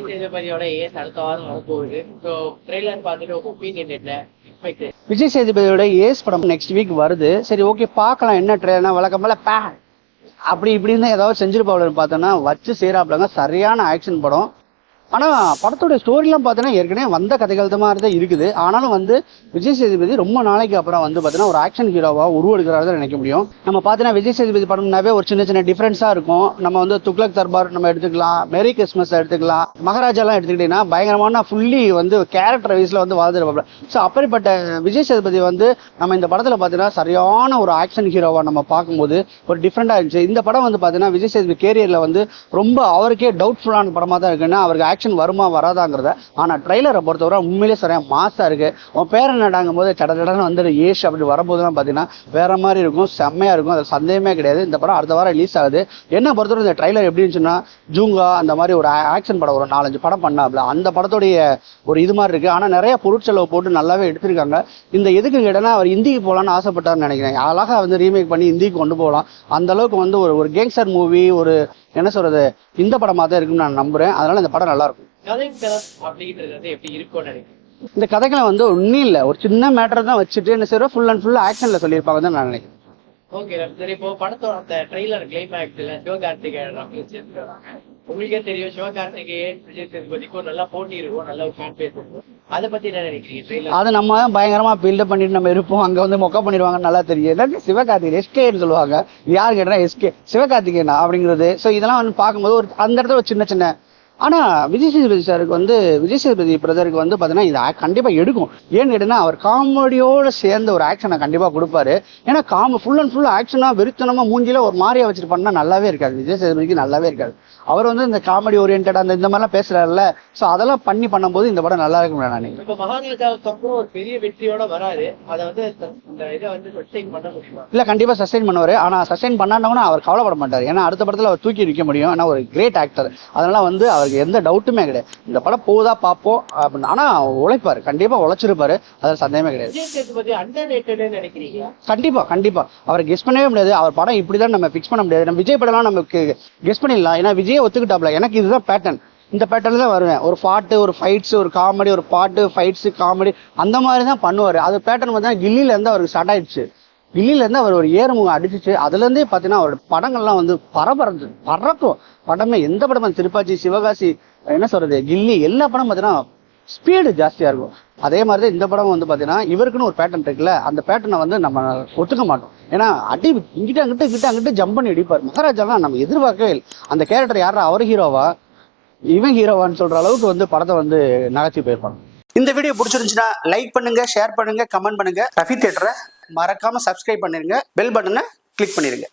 Vijay சேதுபதியோட ace அடுத்த வாரம் வரப்போகுது. ஸோ ட்ரெய்லர் பார்த்துட்டு உங்க ஒப்பீனியன் என்ன? விஜய் சேதுபதியோட ஏஸ் படம் நெக்ஸ்ட் வீக் வருது. சரி ஓகே பார்க்கலாம். என்ன ட்ரெயினா வழக்கம் போல அப்படி இப்படின்னு ஏதாவது செஞ்சிருப்பாங்க பார்த்தோன்னா வச்சு சேராப்லங்க. சரியான ஆக்ஷன் படம். ஆனால் படத்தோட ஸ்டோரிலாம் பார்த்தோன்னா ஏற்கனவே வந்த கதைகள் மாதிரி தான் இருக்குது. ஆனாலும் வந்து விஜய் சேதுபதி ரொம்ப நாளைக்கு அப்புறம் வந்து பார்த்தீங்கன்னா ஒரு ஆக்ஷன் ஹீரோவாக உருவெடுக்கிறாரு நினைக்க முடியும். நம்ம பார்த்தீங்கன்னா விஜய் சேதுபதி படம்னாவே ஒரு சின்ன சின்ன டிஃப்ரென்ஸாக இருக்கும். நம்ம வந்து துக்ளக் தர்பார் நம்ம எடுத்துக்கலாம், மேரி கிறிஸ்மஸ் எடுத்துக்கலாம், மகாராஜாலாம் எடுத்துக்கிட்டீங்கன்னா பயங்கரமான ஃபுல்லி வந்து கேரக்டர் வைஸில் வந்து வாழ்ந்துருப்பாங்க. ஸோ அப்படிப்பட்ட விஜய் சேதுபதி வந்து நம்ம இந்த படத்தில் பார்த்தீங்கன்னா சரியான ஒரு ஆக்ஷன் ஹீரோவாக நம்ம பார்க்கும்போது ஒரு டிஃப்ரெண்டாக இருந்துச்சு. இந்த படம் வந்து பார்த்தீங்கன்னா விஜய் சேதுபதி கேரியரில் வந்து ரொம்ப அவருக்கே டவுட்ஃபுல்லான படமாக தான் இருக்குன்னா அவருக்கு வருமா வராதாங்கிறத. ஆனா ட்ரெய்லரை பொறுத்தவரை உண்மையிலே சரியா மாசா இருக்கு. உன் பேர் என்னடாங்கும் போது சடச்சடன்னு வந்து ஏஷ் அப்படி வரும்போதுலாம் பாத்தீங்கன்னா வேற மாதிரி இருக்கும், செம்மையா இருக்கும். அது சந்தேகமே கிடையாது. இந்த படம் அடுத்த வாரம் ரிலீஸ் ஆகுது. என்ன பொறுத்தவரை இந்த ட்ரெய்லர் எப்படி இருந்துச்சுன்னா ஜூங்கா அந்த மாதிரி ஒரு ஆக்ஷன் படம் ஒரு 4-5 படம் பண்ணாப்ல அந்த படத்துடைய ஒரு இது மாதிரி இருக்கு. ஆனா நிறைய பொருட்செலவு போட்டு நல்லாவே எடுத்திருக்காங்க. இந்த எதுக்கு கேட்டனா அவர் இந்திக்கு போகலான்னு ஆசைப்பட்டாருன்னு நினைக்கிறேன். அழகா வந்து ரீமேக் பண்ணி இந்திக்கு கொண்டு போகலாம். அந்த அளவுக்கு வந்து ஒரு கேங்ஸ்டர் மூவி, ஒரு என்ன சொல்றது, இந்த படமா தான் இருக்குன்னு நான் நம்புறேன். அதனால இந்த படம் நல்லா இருக்கும். இந்த கதைகளை வந்து ஒன்னும் இல்ல, ஒரு சின்ன மேட்டர் தான் வச்சுட்டு என்ன செய்யறோம் ஃபுல் அண்ட் ஃபுல் ஆக்ஷன்ல சொல்லியிருப்பாங்க தான் நான் நினைக்கிறேன். ஓகே சரி, இப்போ படத்தோட அந்த ட்ரெய்லர் கிளைமேக்ஸ்ல சிவகார்த்திகேயன் உங்களுக்கே தெரியும், சிவகார்த்திகேயன் விஜய் சேதுபதிக்கும் நல்லா போட்டி இருக்கும், நல்ல ஒரு ஃபேன் பேஸ் இருக்கும். அதை பத்தி என்ன நினைக்கிறீங்க? அதை நம்ம பயங்கரமா பில்டப் பண்ணிட்டு நம்ம இருப்போம், அங்க வந்து மொக்க பண்ணிடுவாங்க நல்லா தெரியும். எல்லாரும் சிவகார்த்திகேயன் எஸ்கேன்னு சொல்லுவாங்க. யாரு கேட்டா எஸ்கே சிவகார்த்திகேயனா அப்படிங்கிறது. ஸோ இதெல்லாம் வந்து பார்க்கும்போது ஒரு அந்த இடத்துல ஒரு சின்ன சின்ன. ஆனா விஜய் சேதுபதி சாருக்கு வந்து விஜய் சேதுபதி பிரதருக்கு வந்து பாத்தீங்கன்னா இது கண்டிப்பா எடுக்கும். ஏன்னு கேட்டீங்கன்னா அவர் காமெடியோட சேர்ந்த ஒரு ஆக்ஷனை கண்டிப்பா கொடுப்பாரு. ஏன்னா ஃபுல் அண்ட் ஃபுல் ஆக்ஷனா வெறித்தனமா மூஞ்சில ஒரு மாதிரியா வச்சுட்டு பண்ணா நல்லாவே இருக்காது. விஜய் சேதுபதிக்கு நல்லாவே இருக்காது. அவர் வந்து இந்த காமெடி ஓரியன்டா அந்த இந்த மாதிரிலாம் பேசுறாருல்ல. ஸோ அதெல்லாம் பண்ணும்போது இந்த படம் நல்லா இருக்கும் நான் நினைக்கிறேன். இப்போ மகாராஜாவுக்கு அப்புறம் ஒரு பெரிய வெற்றியோட வராரு. அதை வந்து இந்த இதை வந்து சஸ்டெயின் பண்ண முடியுமா? இல்ல கண்டிப்பா சஸ்டெயின் பண்ணுவாரு. ஆனா சஸ்டெயின் பண்ணாண்டவனா அவர் கவலைப்பட மாட்டார். ஏன்னா அடுத்த படத்துல அவர் தூக்கி நிற்க முடியும். ஏன்னா ஒரு கிரேட் ஆக்டர். அதனால வந்து அவருக்கு எந்த டவுட்டுமே கிடையாது. இந்த படம் போதா பார்ப்போம் அப்படின்னு. ஆனா உழைப்பாரு, கண்டிப்பா உழைச்சிருப்பாரு, அதுல சந்தேகமே கிடையாது. விஜய் சேதுபதி அண்டர்ரேட்டட்னு நினைக்கிறீங்க? கண்டிப்பா கண்டிப்பா அவரை கெஸ் பண்ணவே முடியாது. அவர் படம் இப்படிதான் நம்ம ஃபிக்ஸ் பண்ண முடியாது. நம்ம விஜய் படம்லாம் நமக்கு கெஸ் பண்ணிடலாம். ஏன்னா விஜய் ஒத்துக்கிட்டாப்ல எனக்கு இதுதான் பேட்டர்ன், இந்த பேட்டர்ல தான் வருவேன். ஒரு பாட்டு, ஒரு ஃபைட்ஸ், ஒரு காமெடி, ஒரு பாட்டு, ஃபைட்ஸ், காமெடி அந்த மாதிரி தான் பண்ணுவாரு. அது பேட்டர்ன் பார்த்தீங்கன்னா கில்லில இருந்து அவருக்கு ஸ்டார்ட் ஆயிடுச்சு. கில்லில இருந்து அவர் ஒரு ஏறுமுகம் அடிச்சிச்சு. அதுல இருந்தே பாத்தீங்கன்னா அவரோட படங்கள்லாம் வந்து பறக்கும். படமே எந்த படம், திருப்பாச்சி, சிவகாசி, என்ன சொல்றது, கில்லி, எல்லா படம் பாத்தீங்கன்னா ஸ்பீடு ஜாஸ்தியா இருக்கும். அதே மாதிரிதான் இந்த படம் வந்து பாத்தீங்கன்னா இவருக்குன்னு ஒரு பேட்டர்ன் இருக்குல்ல, அந்த பேட்டர்னை வந்து நம்ம ஒத்துக்க மாட்டோம். ஏன்னா அடி இங்கிட்ட அங்கிட்ட ஜம்ப் பண்ணி அடிப்பார். மகாராஜாலாம் நம்ம எதிர்பார்க்கவே இல்லை. அந்த கேரக்டர் யாரா அவர் ஹீரோவா இவன் ஹீரோவான்னு சொல்ற அளவுக்கு வந்து படத்தை வந்து நகர்த்தி போயிருப்பாங்க. இந்த வீடியோ பிடிச்சிருந்துச்சுன்னா லைக் பண்ணுங்க, ஷேர் பண்ணுங்க, கமெண்ட் பண்ணுங்க. ரஃபி தியேட்டரை மறக்காம சப்ஸ்கிரைப் பண்ணிருங்க, பெல் பட்டனை கிளிக் பண்ணிருங்க.